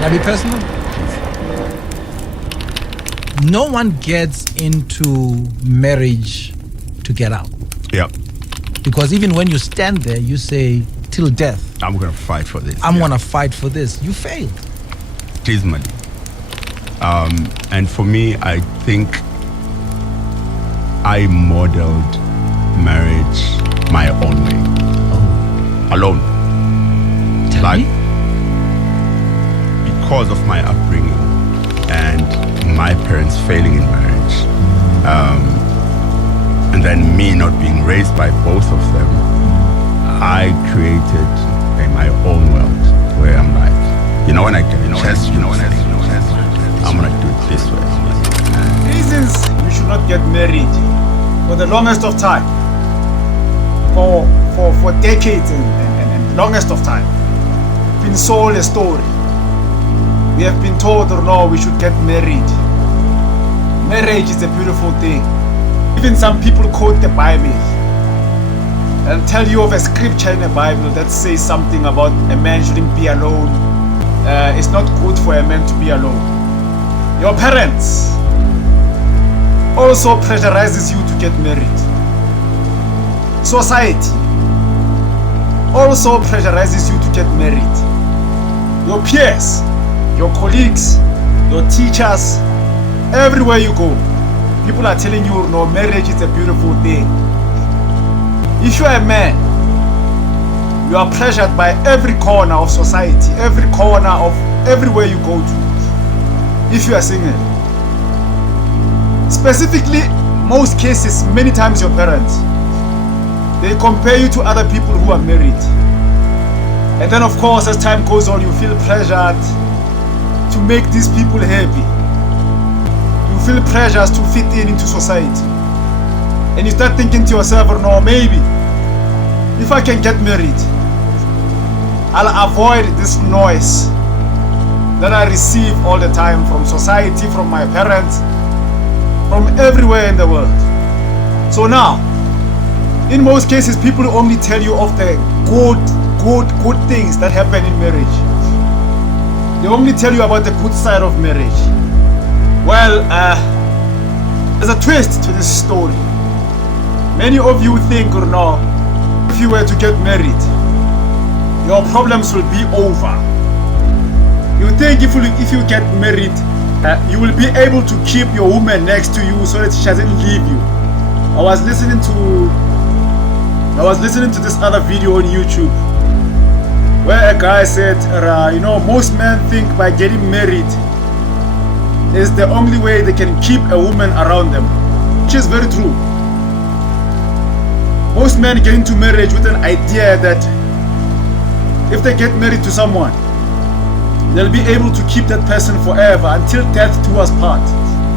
Can I be personal? No one gets into marriage to get out. Yep. Because even when you stand there, you say, till death, I'm going to fight for this. I'm going to fight for this. You failed. Dismally. And for me, I think I modeled marriage my own way. Oh. Alone. Tell Like, me. because of my upbringing and my parents failing in marriage, and then me not being raised by both of them, I created my own world where I'm like, when I get chess, I'm gonna do it this way. Reasons you should not get married for the longest of time, for decades and longest of time, been sold a story. We have been told, or no, we should get married. Marriage is a beautiful thing. Even some people quote the Bible and tell you of a scripture in the Bible that says something about a man shouldn't be alone. It's not good for a man to be alone. Your parents also pressurizes you to get married. Society also pressurizes you to get married. Your peers, your colleagues, your teachers, everywhere you go, people are telling you, no, marriage is a beautiful thing. If you are a man, you are pressured by every corner of society, every corner of everywhere you go to. If you are single, specifically, most cases, many times your parents, they compare you to other people who are married. And then of course, as time goes on, you feel pressured to make these people happy. You feel pressures to fit into society. And you start thinking to yourself, no, maybe if I can get married, I'll avoid this noise that I receive all the time from society, from my parents, from everywhere in the world. So now, in most cases, people only tell you of the good things that happen in marriage. They only tell you about the good side of marriage. Well, there's a twist to this story. Many of you think, or no, if you were to get married, your problems will be over. You think if you get married, you will be able to keep your woman next to you so that she doesn't leave you. I was listening to this other video on YouTube where a guy said, most men think by getting married is the only way they can keep a woman around them, which is very true. Most men get into marriage with an idea that if they get married to someone, they'll be able to keep that person forever until death do us part.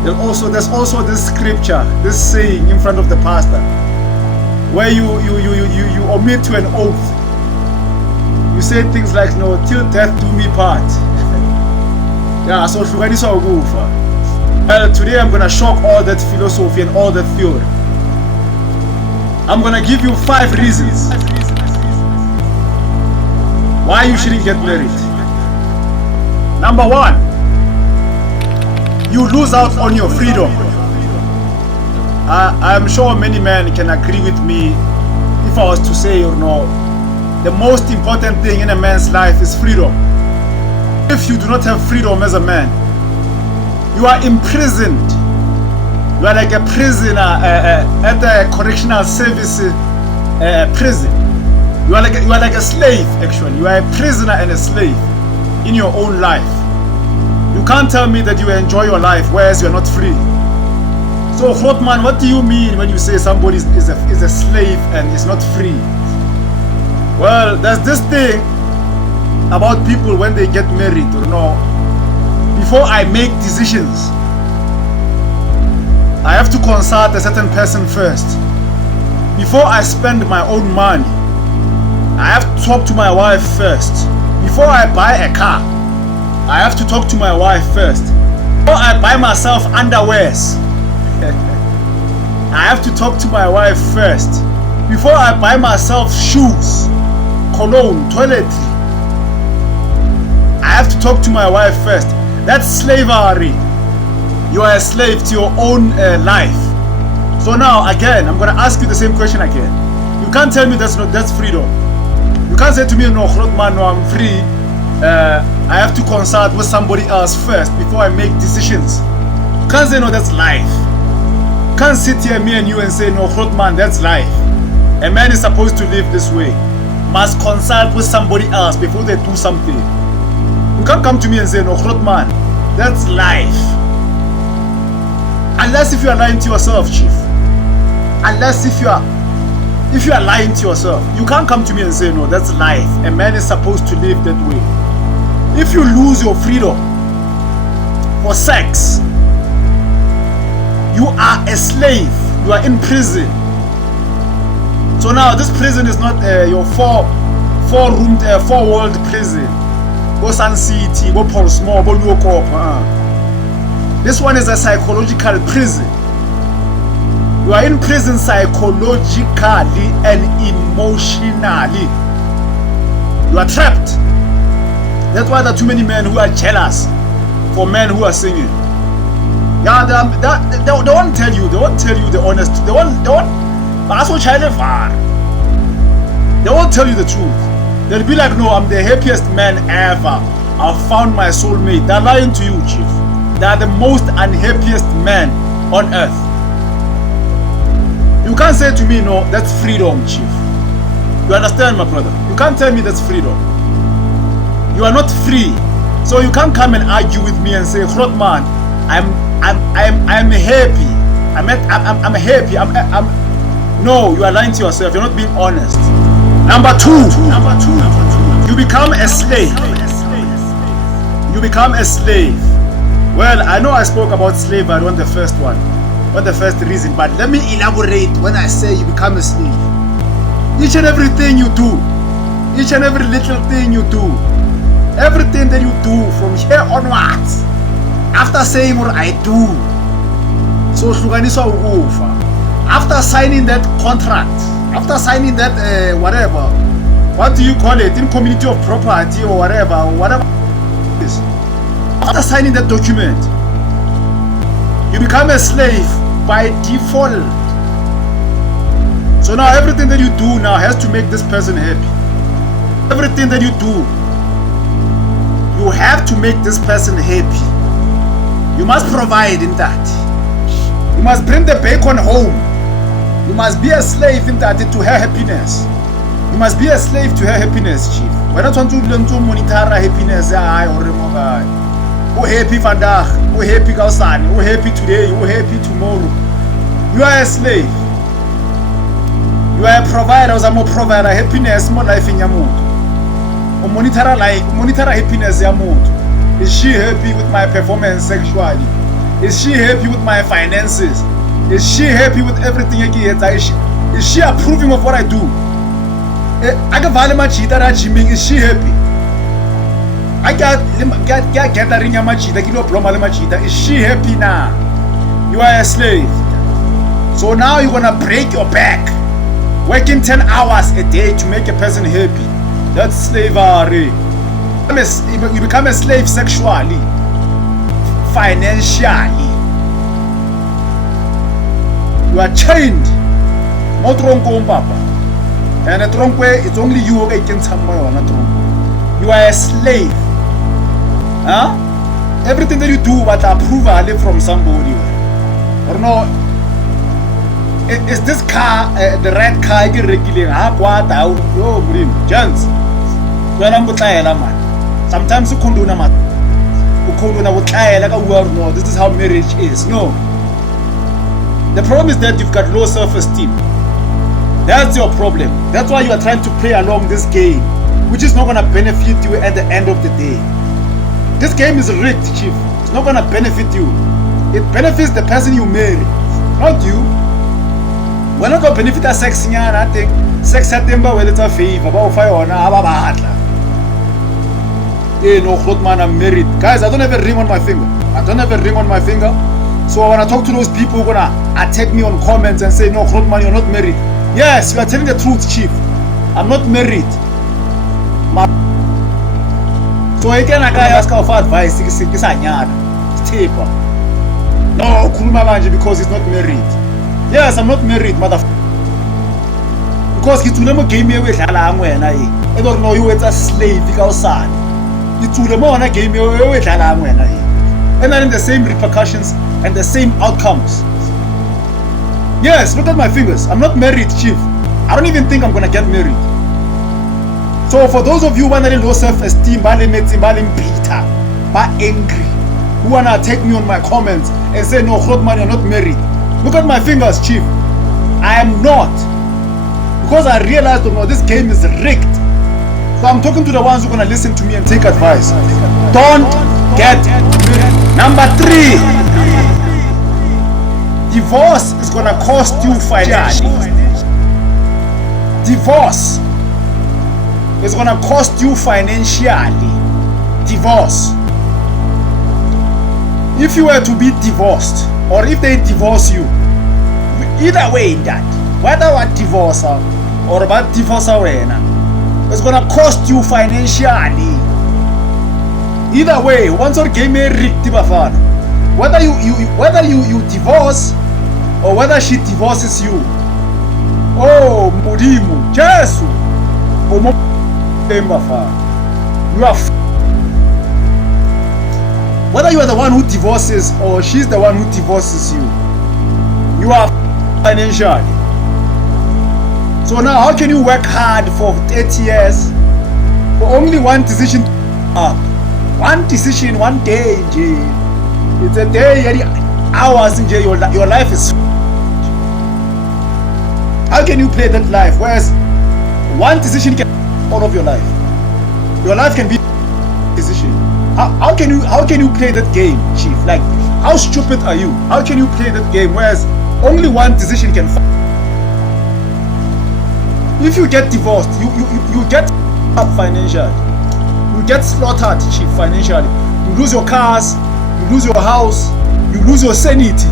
There's also this scripture, this saying in front of the pastor, where you omit to an oath. You say things like, no, till death do me part. Yeah, so well, today I'm gonna shock all that philosophy and all that theory. I'm gonna give you 5 reasons why you shouldn't get married. Number 1, you lose out on your freedom. I'm sure many men can agree with me if I was to say, the most important thing in a man's life is freedom. If you do not have freedom as a man, you are imprisoned. You are like a prisoner at the correctional service prison. You are like a slave, actually. You are a prisoner and a slave in your own life. You can't tell me that you enjoy your life whereas you are not free. So, Grootman, what do you mean when you say somebody is a slave and is not free? Well, there's this thing about people when they get married, before I make decisions, I have to consult a certain person first. Before I spend my own money, I have to talk to my wife first. Before I buy a car, I have to talk to my wife first. Before I buy myself underwears, I have to talk to my wife first. Before I buy myself shoes, cologne, toiletry, I have to talk to my wife first. That's slavery. You are a slave to your own life. So now again, I'm gonna ask you the same question again. You can't tell me that's freedom. You can't say to me, no, Grootman, no, I'm free. I have to consult with somebody else first before I make decisions. You can't say no, that's life. You can't sit here, me and you, and say, no, Grootman, that's life. A man is supposed to live this way. Must consult with somebody else before they do something. You can't come to me and say, no, Grootman, that's life. Unless if you are lying to yourself, Chief. Unless if you are lying to yourself. You can't come to me and say, no, that's life. A man is supposed to live that way. If you lose your freedom for sex, you are a slave. You are in prison. So now this prison is not your four-roomed, four-walled prison. Go Sun City, go Paul Small, go Luokop. This one is a psychological prison. You are in prison psychologically and emotionally. You are trapped. That's why there are too many men who are jealous for men who are singing. Yeah, they won't tell you. They won't tell you the honest. They won't. They won't tell you the truth. They'll be like, no, I'm the happiest man ever. I've found my soulmate. They're lying to you, Chief. They are the most unhappiest men on earth. You can't say to me, no, that's freedom, Chief. You understand, my brother? You can't tell me that's freedom. You are not free. So you can't come and argue with me and say, Grootman, I'm happy. I'm happy. No, you are lying to yourself. You're not being honest. Number two, you become a slave. You become a slave. Well, I know I spoke about slavery on the first one, on the first reason, but let me elaborate when I say you become a slave. Each and everything you do, each and every little thing you do, everything that you do from here onwards, after saying what I do, so after signing that contract, after signing that whatever, what do you call it, in community of property or whatever it is, after signing that document, you become a slave by default. So now everything that you do now has to make this person happy. Everything that you do, you have to make this person happy. You must provide in that. You must bring the bacon home. You must be a slave in that to her happiness. You must be a slave to her happiness, Chief. We're not trying to learn to monitor her happiness. We're happy vandaag, we're happy kausani, we're happy today, we're happy tomorrow. You are a slave. You are a provider. I'm a provider. Happiness, more life in your mood. Monitor happiness in your mood. Is she happy with my performance sexually? Is she happy with my finances? Is she happy with everything I get? Is she approving of what I do? Is she happy? I get gathering a machita, kilo ploma le machita. Is she happy now? You are a slave. So now you're gonna break your back, working 10 hours a day to make a person happy. That's slavery. You become a slave sexually, financially. You are chained. No tronco, papa. And a tronco, it's only you who can tell me. You are a slave. Huh? Everything that you do, but approval from somebody. Or no? Is this car the red car? You regular? Yo, brim, gents. Sometimes you can't do that. No, this is how marriage is. No. The problem is that you've got low self-esteem. That's your problem. That's why you are trying to play along this game, which is not going to benefit you at the end of the day. This game is rigged, Chief. It's not going to benefit you. It benefits the person you marry, not you. We're not going to benefit a sex. I think sex at them, but it's a favor. Hey, no, Grootman, I'm married. Guys, I don't have a ring on my finger. So when I talk to those people who are going to attack me on comments and say, no, Grootman, you're not married. Yes, you are telling the truth, Chief. I'm not married. So I can ask for advice. No, Kulumaganje because he's not married. Yes, I'm not married, motherfucker. Because he's never gave me away. I don't know you as a slave because son. It's to the more gave me away. And then the same repercussions and the same outcomes. Yes, look at my fingers. I'm not married, chief. I don't even think I'm gonna get married. So for those of you who are low self-esteem, bitter, angry, who wanna attack me on my comments and say no, Grootman, you're not married. Look at my fingers, chief. I am not. Because I realized no, this game is rigged. So I'm talking to the ones who are gonna listen to me and take advice. Don't get married. Number 3. Divorce is gonna cost you financially. Divorce is gonna cost you financially. Divorce. If you were to be divorced, or if they divorce you, either way that, whether what divorce or about divorce it's gonna cost you financially. Either way, once you get married, whether you divorce or whether she divorces you, oh Mudimu, Jesu, you are whether you are the one who divorces or she's the one who divorces you, you are financially. So now how can you work hard for 30 years for only one decision up? One decision, one day, it's a day, hours, your life is. How can you play that life? Whereas one decision can be all of your life. Your life can be a decision. How can you play that game, chief? Like, how stupid are you? How can you play that game? Whereas only one decision can. If you get divorced, you get up financially. You get slaughtered, chief, financially. You lose your cars, you lose your house, you lose your sanity,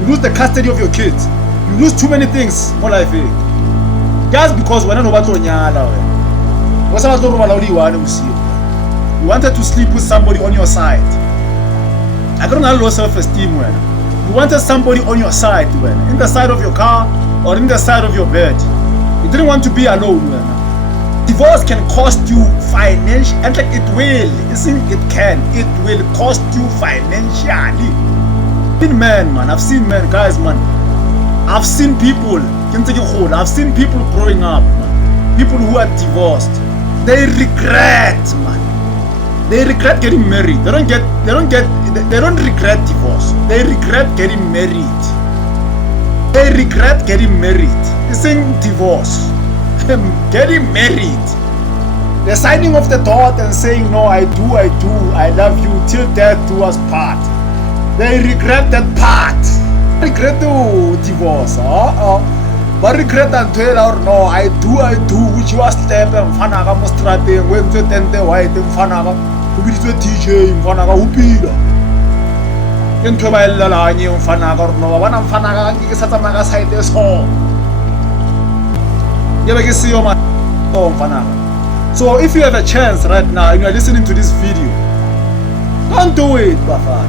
you lose the custody of your kids, you lose too many things. More life, just because we're not about to nyala. You wanted to sleep with somebody on your side. I don't have low self-esteem when you wanted somebody on your side when in the side of your car or in the side of your bed. You didn't want to be alone when. Divorce can cost you financially, and like it will. It will cost you financially. I've seen men, guys, man. I've seen people. I've seen people growing up, man. People who are divorced. They regret, man. They regret getting married. They don't regret divorce. They regret getting married. They regret getting married. It's in divorce. Getting married. The signing of the dot and saying no, I do, I love you till death do us part. They regret that part. Regret the divorce. But regret that or no, I do, which was step and fanaga mostrate when to tente white and fanaga who be the DJ in fanaga upida. Into my lalani and fanaga or no, one of fanaga is at a maga side is home. You can see your man. So if you have a chance right now and you are listening to this video, don't do it, Bafan.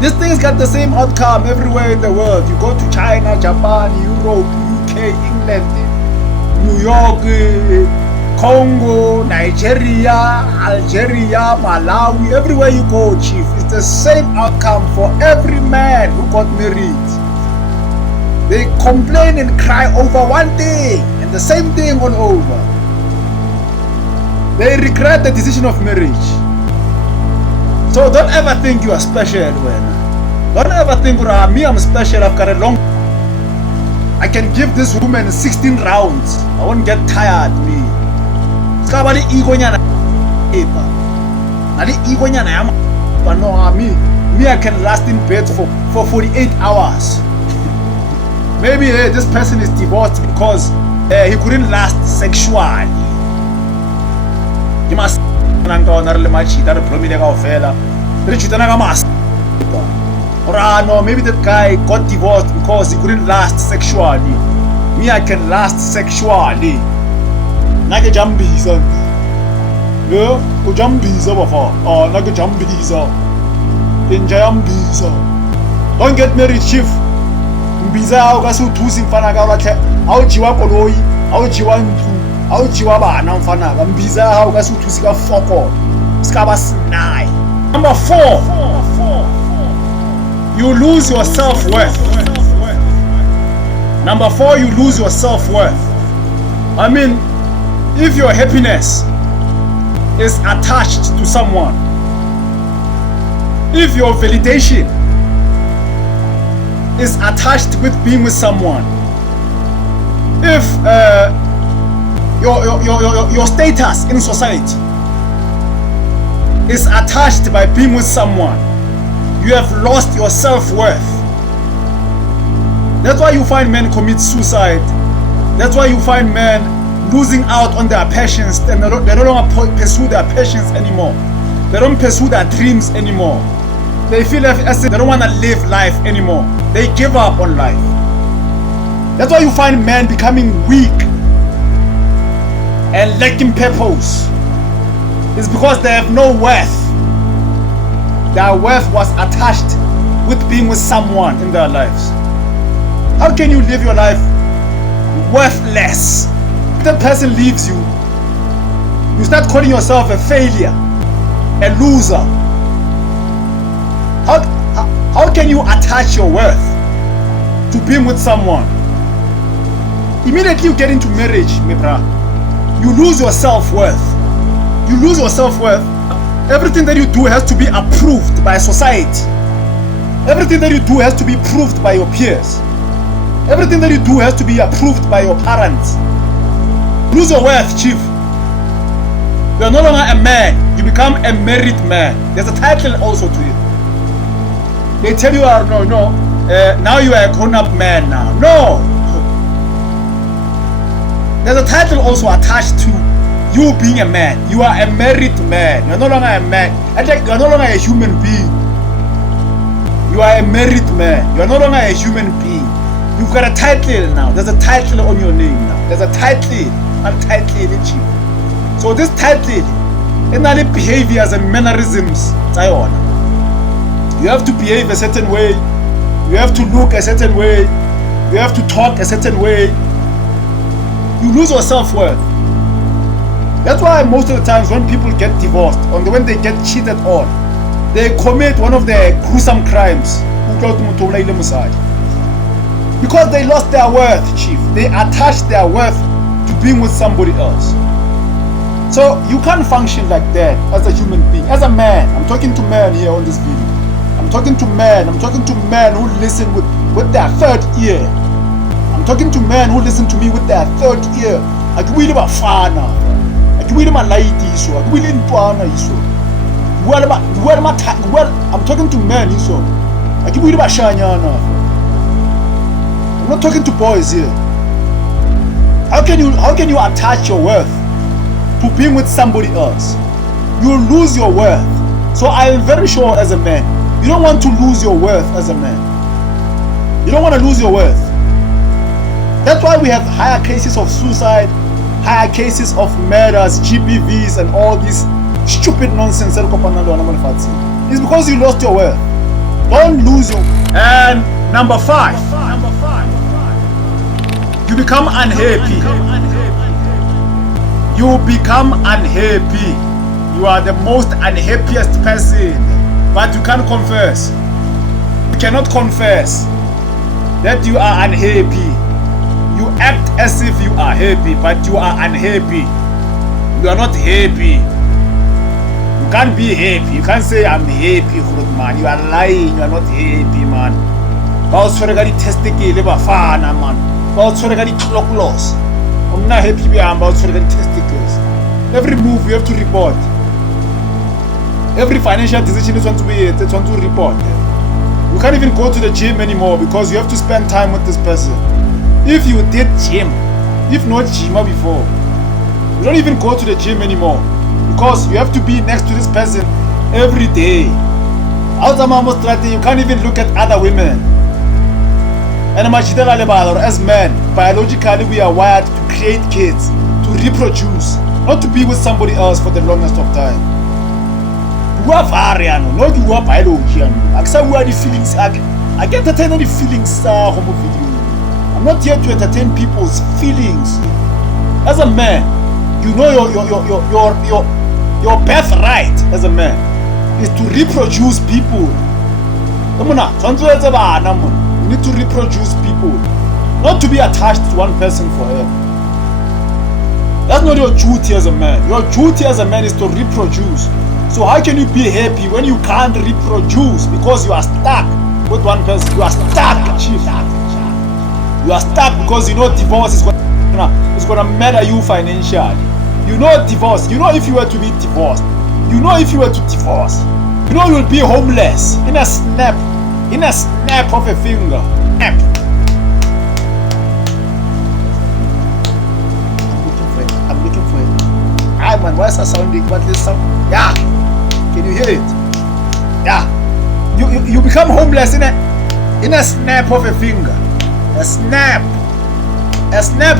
This thing's got the same outcome everywhere in the world. You go to China, Japan, Europe, UK, England, New York, Congo, Nigeria, Algeria, Malawi, everywhere you go, chief, it's the same outcome for every man who got married. They complain and cry over one thing and the same thing all over. They regret the decision of marriage. So don't ever think you are special, when. Don't ever think, me, I'm special, I've got a long. I can give this woman 16 rounds. I won't get tired, me. It's got the ego nyana. Now the ego nyana, but no, me, I can last in bed for 48 hours. Maybe this person is divorced because he couldn't last sexually. He must or no, maybe that guy got divorced because he couldn't last sexually. Me, I can last sexually. Like a jambi something. Yeah, Ujambiza bafana. Oh, like Ujambiza. Injayambiza. Don't get married, chief. Mbiza au kasuthusi mfana ka bathe. Awujiwa koloi, awujiwa nthu, awujiwa bana mfana ka. Mbiza au kasuthusi ka foko. Skaba sinai. Number 4. You lose your self-worth. Number 4, you lose your self-worth. I mean, if your happiness is attached to someone, if your validation is attached with being with someone, if your status in society is attached by being with someone, you have lost your self-worth. That's why you find men commit suicide. That's why you find men losing out on their passions, and they no longer pursue their passions anymore. They don't pursue their dreams anymore. They feel as if they don't want to live life anymore. They give up on life. That's why you find men becoming weak and lacking purpose. It's because they have no worth. Their worth was attached with being with someone in their lives. How can you live your life worthless? If that person leaves you, you start calling yourself a failure, a loser. How can you attach your worth to being with someone? Immediately you get into marriage, Mibra, you lose your self-worth. You lose your self-worth. Everything that you do has to be approved by society. Everything that you do has to be approved by your peers. Everything that you do has to be approved by your parents. Lose your worth, chief. You are no longer a man. You become a married man. There's a title also to it. They tell you, now you are a grown-up man now. No. There's a title also attached to you being a man. You are a married man. You're no longer a man. You are no longer a human being. You are a married man. You are no longer a human being. You've got a title now. There's a title on your name now. There's a title. So this title, any behaviors and mannerisms, you have to behave a certain way. You have to look a certain way. You have to talk a certain way. You lose your self-worth. That's why most of the times when people get divorced, or when they get cheated on, they commit one of the gruesome crimes. Because they lost their worth, chief. They attached their worth to being with somebody else. So you can't function like that as a human being, as a man. I'm talking to men here on this video. I'm talking to men who listen with their third ear. I'm talking to men who listen to me with their third ear. I'm talking to men, I'm not talking to boys here. How can you attach your worth to being with somebody else? You lose your worth. So I am very sure as a man, you don't want to lose your worth as a man. You don't want to lose your worth. That's why we have higher cases of suicide, higher cases of murders, GBVs, and all this stupid nonsense. It's because you lost your worth. Don't lose your worth. And number 5. You become unhappy. You become unhappy. You are the most unhappiest person, but you can't confess. You cannot confess that you are unhappy. You act as if you are happy, but you are unhappy. You are not happy. You can't be happy. You can't say I'm happy, man. You are lying. You are not happy, man. I'm not happy about testicles. Every move you have to report. Every financial decision is want to report. You can't even go to the gym anymore because you have to spend time with this person. If you did gym, if not gym before, you don't even go to the gym anymore because you have to be next to this person every day. You can't even look at other women. And as men, biologically we are wired to create kids, to reproduce. not to be with somebody else for the longest of time. Bua variano, no di bua biology ano. Aksa bua the feelings. I can't entertain any feelings homo video. I'm not here to entertain people's feelings. As a man, you know your birthright as a man is to reproduce people. You need to reproduce people, not to be attached to one person forever. That's not your duty as a man. Your duty as a man is to reproduce. So how can you be happy when you can't reproduce because you are stuck with one person? You are stuck, chief. You are stuck because you know divorce is gonna matter you financially. You know divorce. You know if you were to be divorced. You know if you were to divorce. You know you'll be homeless in a snap of a finger. Snap. I'm looking for it. Ah man, why is that sounding? What is sound? Yeah. Can you hear it? Yeah. You become homeless in a snap of a finger. A snap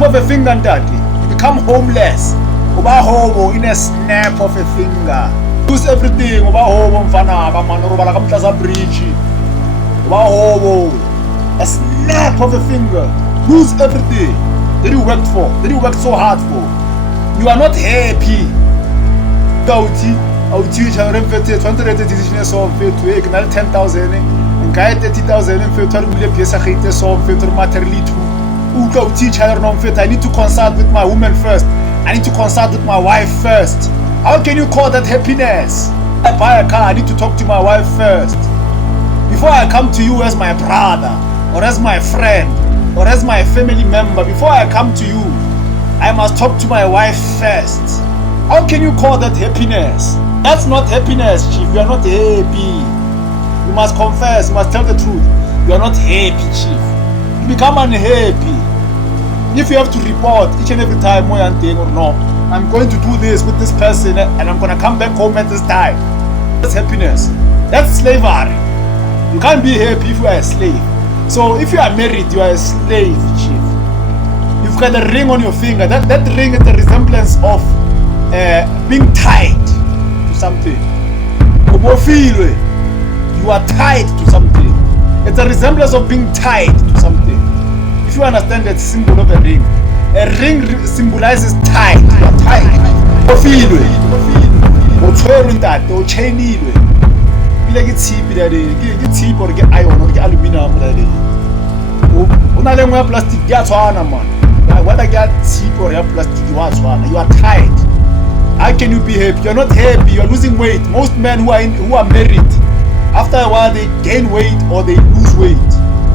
of a finger, daddy. You become homeless. Uba hobo in a snap of a finger. Lose everything. Uba hobo mfana man urubala kamtlaza bridge. Uba hobo. A snap of a finger. Lose everything that you worked for, that you worked so hard for. You are not happy. Auti chamremfete 200 decision so mfethu egnal 10,000 ngai 30,000 mfethu arumile piesa khite so mfethu maternity uka uti chamrno mfethu. I need to consult with my woman first. I need to consult with my wife first. How can you call that happiness? I buy a car, I need to talk to my wife first. Before I come to you as my brother or as my friend or as my family member, before I come to you, I must talk to my wife first. How can you call that happiness? That's not happiness, chief. You are not happy. You must confess, you must tell the truth. You are not happy, chief. You become unhappy. If you have to report each and every time, or no, I'm going to do this with this person and I'm going to come back home at this time. That's happiness. That's slavery. You can't be happy if you are a slave. So if you are married, you are a slave, chief. You've got a ring on your finger. That ring is the resemblance of being tied to something. You are tied to something. It's a resemblance of being tied to something. If you understand that symbol of a ring symbolizes tied. You are tied. Whether you are cheap or plastic, you are tied. How can you be happy? You are not happy. You are losing weight. Most men who are married, after a while they gain weight or they lose weight.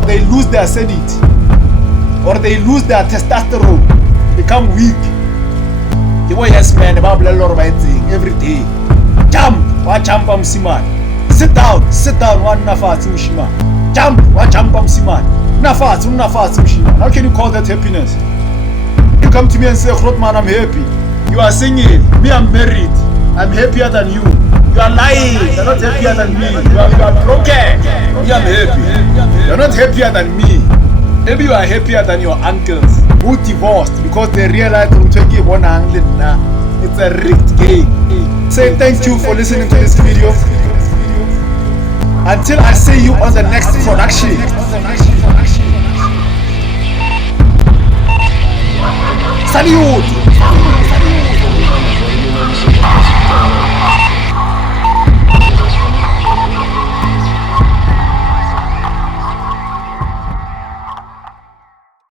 They lose their sanity or they lose their testosterone. Become weak. The way yes man about every day. Jump, msiman. Sit down, one nafas mshima. Jump, msiman. Nafas mshima. How can you call that happiness? You come to me and say, Rotman, I'm happy. You are singing. Me, I'm married. I'm happier than you. You are lying. You're not happier than me. You are broken. Me, I'm happy. You're not happier than me. Maybe you are happier than your uncles who divorced because they realized it's a rigged game. Say thank you for listening to this video. Until I see you on the next production. Salute!